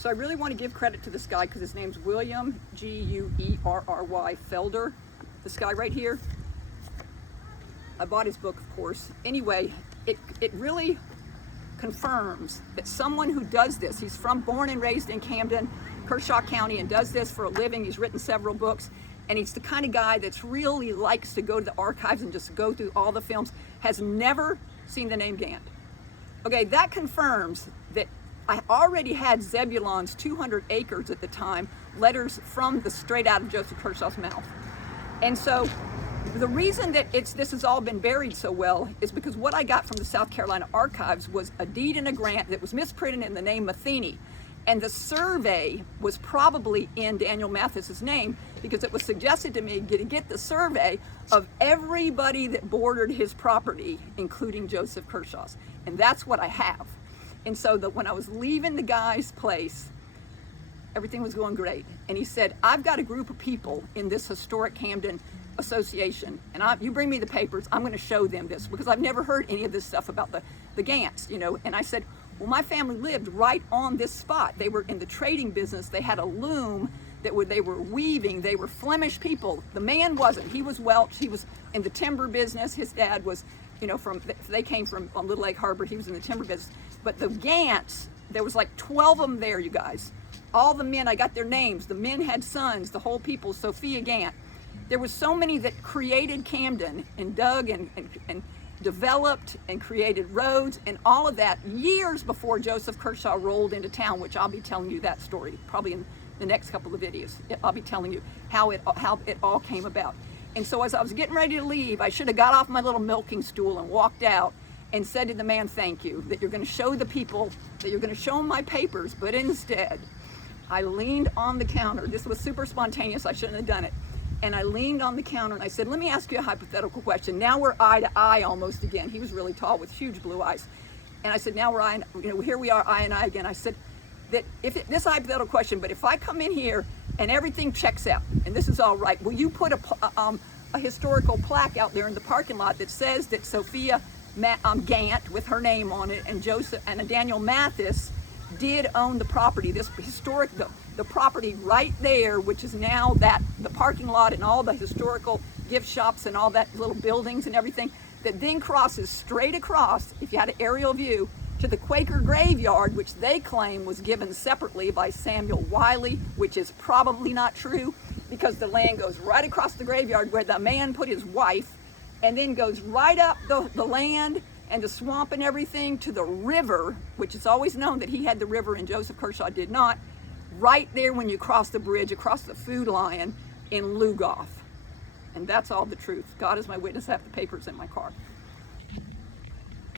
So I really want to give credit to this guy because his name's William Guerry Felder. This guy right here. I bought his book, of course. Anyway, it really confirms that someone who does this, he's born and raised in Camden, Kershaw County, and does this for a living. He's written several books, and he's the kind of guy that's really likes to go to the archives and just go through all the films, has never seen the name Gant. Okay, that confirms that I already had Zebulon's 200 acres at the time, letters from straight out of Joseph Kershaw's mouth. And so the reason that this has all been buried so well is because what I got from the South Carolina archives was a deed and a grant that was misprinted in the name Matheny. And the survey was probably in Daniel Mathis's name because it was suggested to me to get the survey of everybody that bordered his property, including Joseph Kershaw's. And that's what I have. And so when I was leaving the guy's place, everything was going great. And he said, I've got a group of people in this historic Camden association, and you bring me the papers, I'm going to show them this, because I've never heard any of this stuff about the Gants, you know. And I said, well, my family lived right on this spot. They were in the trading business. They had a loom they were weaving. They were Flemish people. The man wasn't. He was Welsh. He was in the timber business. His dad was, you know, they came from Little Lake Harbor. He was in the timber business. But the Gants, there was like 12 of them there, you guys. All the men, I got their names. The men had sons, the whole people, Sophia Gant. There was so many that created Camden and dug and developed and created roads and all of that years before Joseph Kershaw rolled into town, which I'll be telling you that story probably in the next couple of videos. I'll be telling you how it all came about. And so as I was getting ready to leave, I should have got off my little milking stool and walked out and said to the man, thank you, that you're going to show the people, that you're going to show them my papers. But instead, I leaned on the counter. This was super spontaneous. I shouldn't have done it. And I leaned on the counter and I said, let me ask you a hypothetical question. Now we're eye to eye almost again. He was really tall with huge blue eyes. And I said, now we're eye, here we are eye and eye again. I said that this hypothetical question, but if I come in here and everything checks out and this is all right, will you put a historical plaque out there in the parking lot that says that Sophia Gant, with her name on it, and Joseph and Daniel Mathis did own the property, this historic, the property right there, which is now the parking lot and all the historical gift shops and all that little buildings and everything, that then crosses straight across, if you had an aerial view, to the Quaker graveyard, which they claim was given separately by Samuel Wiley, which is probably not true, because the land goes right across the graveyard where the man put his wife, and then goes right up the land and the swamp and everything to the river, which is always known that he had the river and Joseph Kershaw did not, right there when you cross the bridge across the Food Lion in Lugoff. And that's all the truth. God is my witness. I have the papers in my car.